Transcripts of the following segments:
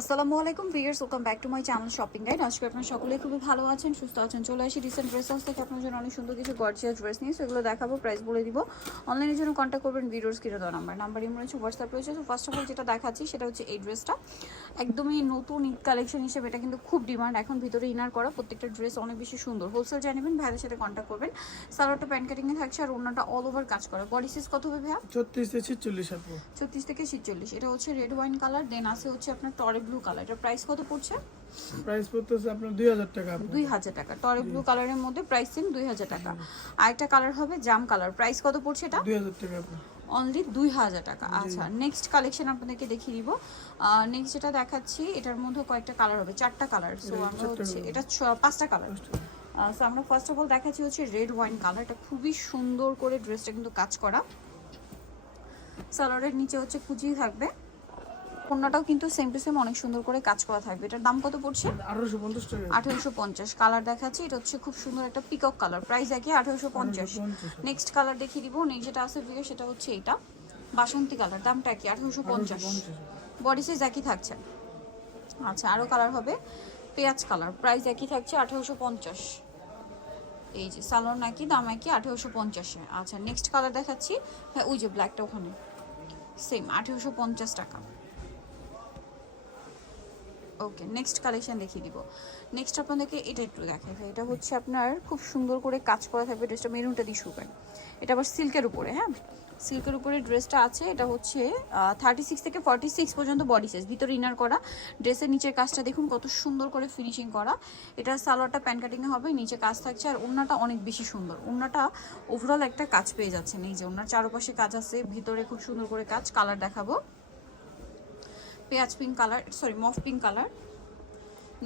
আসসালামু আলাইকুম viewers, welcome back to my channel shopping guide. আজকে আপনারা সকলেই খুবই ভালো আছেন, সুস্থ আছেন। চলে আসি রিসেন্ট ড্রেস হাউস থেকে আপনার জন্য অনেক সুন্দর কিছু গর্জিয়াস ড্রেস নিয়ে সেগুলো দেখাবো, প্রাইস বলে দিব। অনলাইনের জন্য কন্ট্যাক্ট করবেন ভিডিওর স্ক্রিনে দেওয়া নাম্বার রয়েছে, হোয়াটসঅ্যাপ রয়েছে। তো ফার্স্ট অফ অল যেটা দেখাচ্ছি সেটা হচ্ছে এই ড্রেসটা একদমই নতুন ঈদ কালেকশন হিসেবে এটা কিন্তু খুব ডিমান্ড এখন, ভিতরে ইনার করা প্রত্যেকটা ড্রেস অনেক বেশি সুন্দর। হোলসেল জানিবেন ভাইদের সাথে কন্ট্যাক্ট করবেন। সালোয়ারটা প্যান্ট কাটিংয়ে থাকছে আর ওড়নাটা অল ওভার কাজ করা। বডি সাইজ কত হবে ভাইয়া? 36 থেকে 46 আপু। 36 থেকে 46। এটা হচ্ছে রেড ওয়াইন কালার, দেন আছে হচ্ছে আপনার টরে ব্লু কালার। এটা প্রাইস কত পড়ছে? প্রাইস পড়তেছে আপনার 2000 টাকা আপু। 2000 টাকা। টরে ব্লু কালারের মধ্যে প্রাইসিং 2000 টাকা। আরেকটা কালার হবে জাম কালার, প্রাইস কত পড়ছে এটা? 2000 টাকা আপু। অনলি 2000 টাকা। আচ্ছা, নেক্সট কালেকশন আপনাদেরকে দেখিয়ে দিব। নেক্সট যেটা দেখাচ্ছি এটার মধ্যে কয়েকটা কালার হবে, 4টা কালার। সো আমরা হচ্ছে এটা 5টা কালার। সো আমরা ফার্স্ট অফ অল দেখাচ্ছি হচ্ছে রেড ওয়াইন কালার। এটা খুবই সুন্দর করে ড্রেসটা কিন্তু কাজ করা। সালোয়ারের নিচে হচ্ছে কুচি থাকবে, ওড়নাটাও কিন্তু সেম টু সেম অনেক সুন্দর করে কাজ করা থাকবে। এটার দাম কত পড়ছে? 1850 টাকা। 1850। কালার দেখাচ্ছি, এটা হচ্ছে খুব সুন্দর একটা পিকক কালার, প্রাইস একই 1850। নেক্সট কালার দেখিয়ে দিব। নেক্সট যেটা আছে ভিডিও সেটা হচ্ছে এটা বাসন্তী কালার, দামটা একই 1850। বডি সাইজ একই থাকছে। আচ্ছা, আরও কালার হবে পেঁয়াজ কালার, প্রাইস একই থাকছে 1850। এই যে সালোয়ার নাকি দাম একই 1850-এ। আচ্ছা, নেক্সট কালার দেখাচ্ছি। হ্যাঁ, ওই যে ব্ল্যাকটা ওখানে সেম 1850 টাকা। ওকে, নেক্সট কালেকশন দেখিয়ে দিব। নেক্সট আপনাদেরকে এটা একটু দেখাই ভাই। এটা হচ্ছে আপনার খুব সুন্দর করে কাজ করা থাকবে ড্রেসটা, মেরুনটা দিয়ে শুকান। এটা আবার সিল্কের উপরে, হ্যাঁ সিল্কের উপরে ড্রেসটা আছে। এটা হচ্ছে 36 থেকে 46 পর্যন্ত বডি সাইজ, ভিতরে ইনার করা। ড্রেসের নিচের কাজটা দেখুন কত সুন্দর করে ফিনিশিং করা। এটা সালোয়ারটা প্যান্ট কাটিংয়ে হবে, নিচে কাজ থাকছে। আর ওড়নাটা অনেক বেশি সুন্দর, ওড়নাটা ওভারঅল একটা কাজ পেয়ে যাচ্ছেন। এই যে ওড়নার চারপাশে কাজ আছে, ভিতরে খুব সুন্দর করে কাজ। কালার দেখাবো পেঁয়াজ pink colour, sorry mauve pink colour.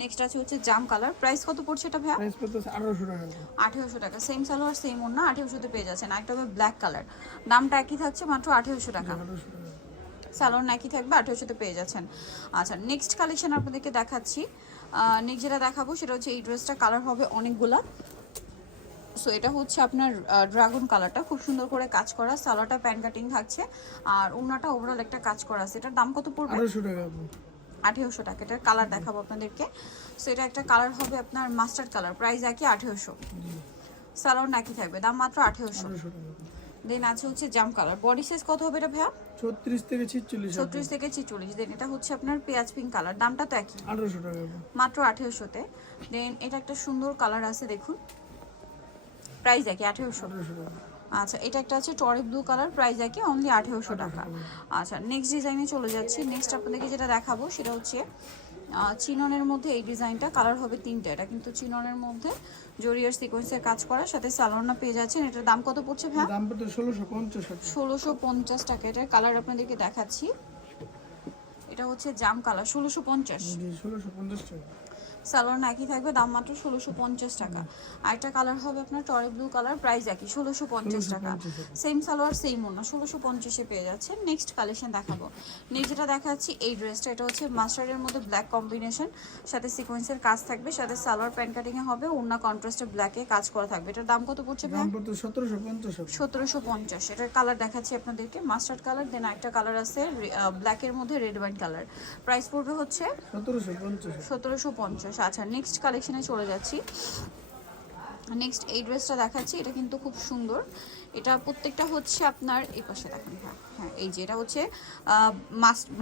Next আছে হচ্ছে জাম কালার, প্রাইস কত পড়ছে এটা ভাইয়া? প্রাইস পড়তেছে 1800 টাকা। 1800 টাকা। সেম সালোয়ার সেম ওড়না, 1800-তে পেয়ে যাচ্ছেন। একটা হবে ব্ল্যাক কালার, দামটা একই থাকছে মাত্র 1800 টাকা। 1800 টাকা। সালোয়ার একই থাকবে, 1800-তে পেয়ে যাচ্ছেন। আচ্ছা, নেক্সট কালেকশন আপনাদেরকে দেখাচ্ছি। নেক্সট যেটা দেখাবো সেটা হচ্ছে এই ড্রেসটা কালার হবে অনেকগুলা। সো এটা হচ্ছে আপনার ড্রাগন কালারটা, খুব সুন্দর করে কাজ করা। সালোয়ারটা প্যান্ট কাটিং থাকছে আর ওড়নাটা ওভারঅল একটা কাজ করা আছে। এটার দাম কত পড়বে? 1800 টাকা আপু। 1800 টাকা। এটার কালার দেখাবো আপনাদেরকে। সো এটা একটা কালার হবে আপনার মাস্টার্ড কালার, প্রাইস একই 1800। সালোয়ার নাকি থাকবে, দাম মাত্র 1800। 1800 টাকা। দেন আছে হচ্ছে জাম কালার, বডি সাইজ কত হবে এটা ভাইয়া? 36 থেকে 46 আপু। 36 থেকে 46। দেন এটা হচ্ছে আপনার পেঁয়াজ পিঙ্ক কালার, দামটা তো একই 1800 টাকা আপু। মাত্র 1800-তে। দেন এটা একটা সুন্দর কালার আছে দেখুন, প্রাইস একই 1800। 1800 টাকা। আচ্ছা, এটা একটা আছে টরি ব্লু কালার, প্রাইস একই অনলি 1800 টাকা। আচ্ছা, নেক্সট ডিজাইনে চলে যাচ্ছি। নেক্সট আপনাদেরকে যেটা দেখাবো সেটা হচ্ছে চিননের মধ্যে এই ডিজাইনটা, কালার হবে 3টা। এটা কিন্তু চিননের মধ্যে জরিয়ার সিকোয়েন্সের কাজ করার সাথে সালোয়ারটা পেয়ে যাচ্ছেন। এটার দাম কত পড়ছে ভাই? দাম পড়তে 1650 টাকা। 1650 টাকা। এটার কালার আপনাদেরকে দেখাচ্ছি। এটা হচ্ছে জাম কালার, 1650। জি 1650 টাকা। সালোয়ার একই থাকবে, দাম মাত্র 1650 টাকা। আরেকটা কালার হবে আপনার টরে ব্লু কালার, প্রাইস একই 1650 টাকা। সেম সালোয়ার সেম ওড়না, 1650-এ পেয়ে যাচ্ছে। নেক্সট কালেকশন দেখাবো। নেক্সট যেটা দেখাচ্ছি এই ড্রেসটা, এটা হচ্ছে মাস্টার্ডের মধ্যে ব্ল্যাক কম্বিনেশন, সাথে সিকোয়েন্সের কাজ থাকবে, সাথে সালোয়ার প্যান্ট কাটিংয়ে হবে, ওড়না কন্ট্রাস্টে ব্ল্যাকে কাজ করা থাকবে। এটার দাম কত পড়ছে ভাই? দাম পড়তে 1750 টাকা। 1750। এটার কালার দেখাচ্ছি আপনাদেরকে, মাস্টার্ড কালার। দেন একটা কালার আছে ব্ল্যাকের মধ্যে রেড ওয়াইন কালার, প্রাইস পড়বে হচ্ছে 1750 টাকা। 1750। আচ্ছা, নেক্সট কালেকশনে চলে যাচ্ছি। নেক্সট এই ড্রেসটা দেখাচ্ছি, এটা কিন্তু খুব সুন্দর। এটা প্রত্যেকটা হচ্ছে আপনার এই পাশে দেখেন, হ্যাঁ হ্যাঁ এই যে এটা হচ্ছে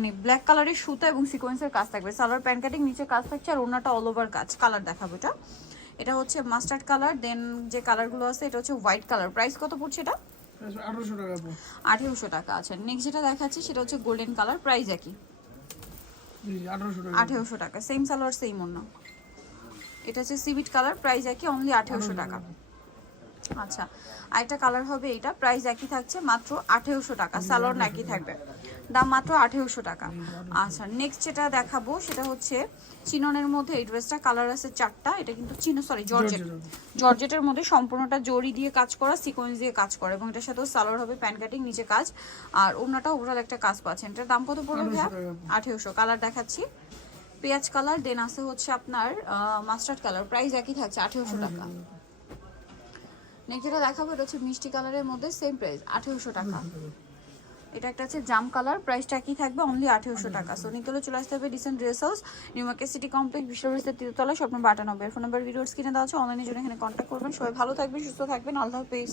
মানে ব্ল্যাক কালারের সুতা এবং সিকোয়েন্সের কাজ থাকবে। সালোয়ার প্যান্ট কাটিং নিচে কাজ থাকছে আর ওড়নাটা অল ওভার কাজ। কালার দেখাবো এটা, এটা হচ্ছে মাস্টার্ড কালার। দেন যে কালারগুলো আছে এটা হচ্ছে হোয়াইট কালার, প্রাইস কত পড়ছে এটা? 1800 টাকা আপু। 1800 টাকা। আচ্ছা, নেক্সট যেটা দেখাচ্ছি সেটা হচ্ছে গোল্ডেন কালার, প্রাইস একই জি 1800 টাকা। 1800 টাকা। সেম সালোয়ার সেম ওড়না। এটা হচ্ছে সিভিট কালার, প্রাইস একই অনলি 1800 টাকা। আচ্ছা, আরেকটা কালার হবে এটা, প্রাইস একই থাকছে মাত্র 1800 টাকা। সালোয়ার একই থাকবে, দাম মাত্র 1800 টাকা। আচ্ছা, নেক্সট যেটা দেখাবো সেটা হচ্ছে চিননের মধ্যে এই ড্রেসটা, কালার আছে 4টা। এটা কিন্তু জর্জেটের মধ্যে সম্পূর্ণটা জরি দিয়ে কাজ করা, সিকোয়েন্স দিয়ে কাজ করা, এবং এটার সাথেও সালোয়ার হবে প্যান্ট কাটিং, নিচে কাজ, আর ওড়নাটা ওভারঅল একটা কাজ পাচ্ছেন। এটার দাম কত পড়বে ভাইয়া? 1800। কালার দেখাচ্ছি পেঁয়াজ কালার, দেন আছে হচ্ছে আপনার মাস্টার্ড কালার, প্রাইস একই থাকছে 1800 টাকা। নেক্সট যেটা দেখাবো এটা হচ্ছে মিষ্টি কালারের মধ্যে, সেম প্রাইস 1800 টাকা। এটা একটা আছে জাম কালার, প্রাইসটা কি থাকবে অনলি 1800 টাকা। সো নিতে হলে চলে আসতে হবে dissent dress house, new market city complex, বিশ্ববিদ্যালয়ের তৃতীয়তলা, স্বপ্ন 92। ফোন নাম্বার ভিডিওস কিনে দেওয়া আছে, অনলাইনের জন্য এখানে কন্ট্যাক্ট করবেন। সবাই ভালো থাকবেন, সুস্থ থাকবেন, আল্লাহ হাফেজ।